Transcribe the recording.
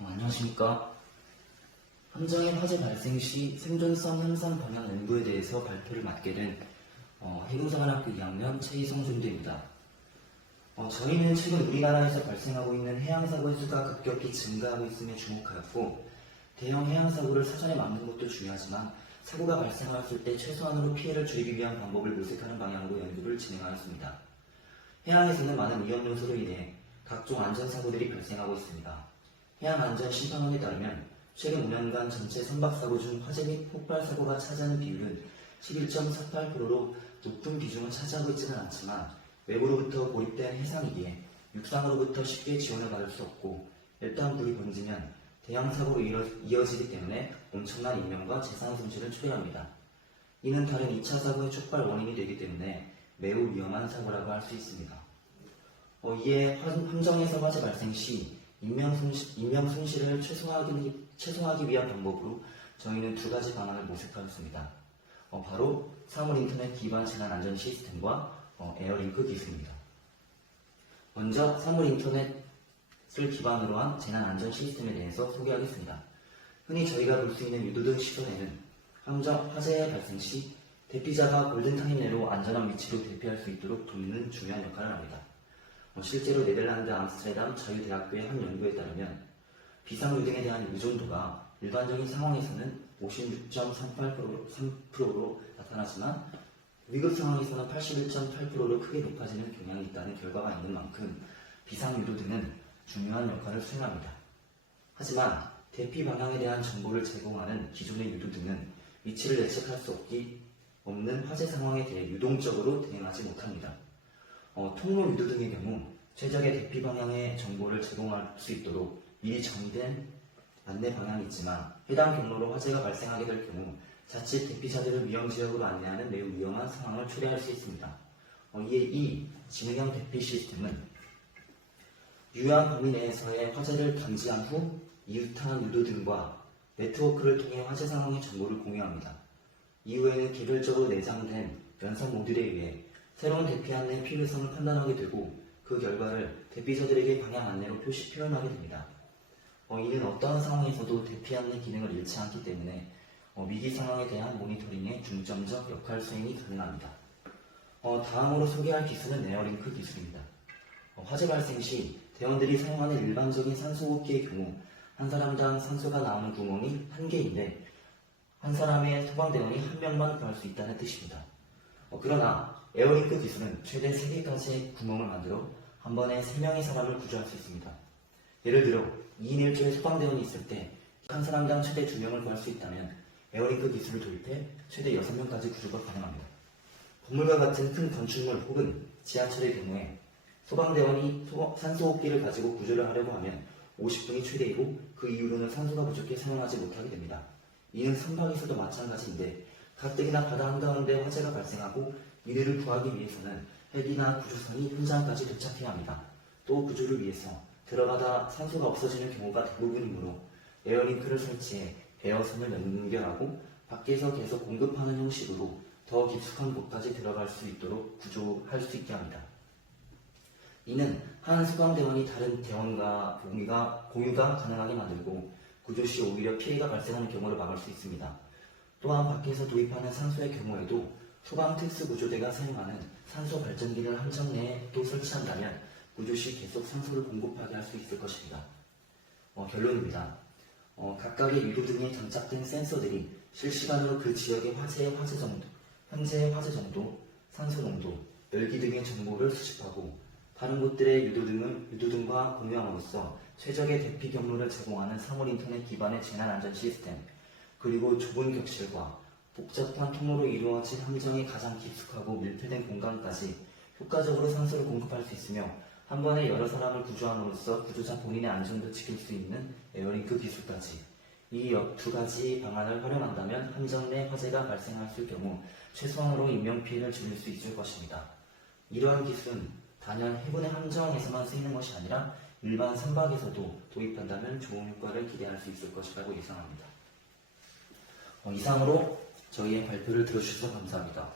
안녕하십니까. 함정의 화재 발생 시 생존성 향상 방향 연구에 대해서 발표를 맡게 된 해군사관학교 2학년 최희성 준대입니다. 저희는 최근 우리나라에서 발생하고 있는 해양사고의 수가 급격히 증가하고 있음에 주목하였고, 대형 해양사고를 사전에 막는 것도 중요하지만 사고가 발생하였을 때 최소한으로 피해를 줄이기 위한 방법을 모색하는 방향으로 연구를 진행하였습니다. 해양에서는 많은 위험 요소로 인해 각종 안전사고들이 발생하고 있습니다. 해양안전심판원에 따르면 최근 5년간 전체 선박사고 중 화재 및 폭발사고가 차지하는 비율은 11.48%로 높은 비중을 차지하고 있지는 않지만 외부로부터 고립된 해상이기에 육상으로부터 쉽게 지원을 받을 수 없고, 일단 불이 번지면 대형 사고로 이어지기 때문에 엄청난 인명과 재산 손실을 초래합니다. 이는 다른 2차 사고의 촉발 원인이 되기 때문에 매우 위험한 사고라고 할 수 있습니다. 이에 함정에서 화재 발생 시 인명 손실을 최소화하기 위한 방법으로 저희는 두 가지 방안을 모색하였습니다. 바로 사물인터넷 기반 재난안전 시스템과 에어링크 기술입니다. 먼저 사물인터넷을 기반으로 한 재난안전 시스템에 대해서 소개하겠습니다. 흔히 저희가 볼 수 있는 유도등 시설에는 함정 화재 발생 시 대피자가 골든타임 내로 안전한 위치로 대피할 수 있도록 돕는 중요한 역할을 합니다. 실제로 네덜란드 암스테르담 자유대학교의 한 연구에 따르면 비상유등에 대한 의존도가 일반적인 상황에서는 56.38%로 나타나지만 위급 상황에서는 81.8%로 크게 높아지는 경향이 있다는 결과가 있는 만큼 비상유도등은 중요한 역할을 수행합니다. 하지만 대피 방향에 대한 정보를 제공하는 기존의 유도등은 위치를 예측할 수 없는 화재 상황에 대해 유동적으로 대응하지 못합니다. 통로 유도등의 경우 최적의 대피 방향의 정보를 제공할 수 있도록 미리 정의된 안내 방향이 있지만, 해당 경로로 화재가 발생하게 될 경우 자칫 대피자들을 위험지역으로 안내하는 매우 위험한 상황을 초래할 수 있습니다. 이에 이 지능형 대피 시스템은 유효한 범위 내에서의 화재를 감지한 후 이웃한 유도등과 네트워크를 통해 화재 상황의 정보를 공유합니다. 이후에는 개별적으로 내장된 연산 모듈에 의해 새로운 대피 안내의 필요성을 판단하게 되고, 그 결과를 대피자들에게 방향 안내로 표현하게 됩니다. 이는 어떠한 상황에서도 대피 안내 기능을 잃지 않기 때문에 위기 상황에 대한 모니터링의 중점적 역할 수행이 가능합니다. 다음으로 소개할 기술은 에어링크 기술입니다. 화재 발생 시 대원들이 사용하는 일반적인 산소호흡기의 경우 한 사람당 산소가 나오는 구멍이 한 개인데, 한 사람의 소방대원이 한 명만 구할 수 있다는 뜻입니다. 그러나 에어링크 기술은 최대 3개까지의 구멍을 만들어 한 번에 3명의 사람을 구조할 수 있습니다. 예를 들어 2인 1조의 소방대원이 있을 때 한 사람당 최대 2명을 구할 수 있다면 에어링크 기술을 도입해 최대 6명까지 구조가 가능합니다. 건물과 같은 큰 건축물 혹은 지하철의 경우에 소방대원이 산소호흡기를 가지고 구조를 하려고 하면 50분이 최대이고, 그 이후로는 산소가 부족해 사용하지 못하게 됩니다. 이는 선박에서도 마찬가지인데, 가뜩이나 바다 한가운데 화재가 발생하고 이들을 구하기 위해서는 헬기나 구조선이 현장까지 도착해야 합니다. 또 구조를 위해서 들어가다 산소가 없어지는 경우가 대부분이므로 에어링크를 설치해 에어선을 연결하고 밖에서 계속 공급하는 형식으로 더 깊숙한 곳까지 들어갈 수 있도록 구조할 수 있게 합니다. 이는 한 소방대원이 다른 대원과 공유가 가능하게 만들고, 구조 시 오히려 피해가 발생하는 경우를 막을 수 있습니다. 또한 밖에서 도입하는 산소의 경우에도 소방특수구조대가 사용하는 산소 발전기를 함정 내에 또 설치한다면 구조 시 계속 산소를 공급하게 할 수 있을 것입니다. 결론입니다. 각각의 유도등에 장착된 센서들이 실시간으로 그 지역의 현재의 화재 정도, 산소 농도, 열기 등의 정보를 수집하고 다른 곳들의 유도등과 공유함으로써 최적의 대피 경로를 제공하는 사물인터넷 기반의 재난안전 시스템, 그리고 좁은 격실과 복잡한 통로로 이루어진 함정의 가장 깊숙하고 밀폐된 공간까지 효과적으로 산소를 공급할 수 있으며, 한 번에 여러 사람을 구조함으로써 구조자 본인의 안전도 지킬 수 있는 에어링크 기술까지, 이 두 가지 방안을 활용한다면 함정 내 화재가 발생했을 경우 최소한으로 인명피해를 줄일 수 있을 것입니다. 이러한 기술은 단연 해군의 함정에서만 쓰이는 것이 아니라 일반 선박에서도 도입한다면 좋은 효과를 기대할 수 있을 것이라고 예상합니다. 이상으로 저희의 발표를 들어주셔서 감사합니다.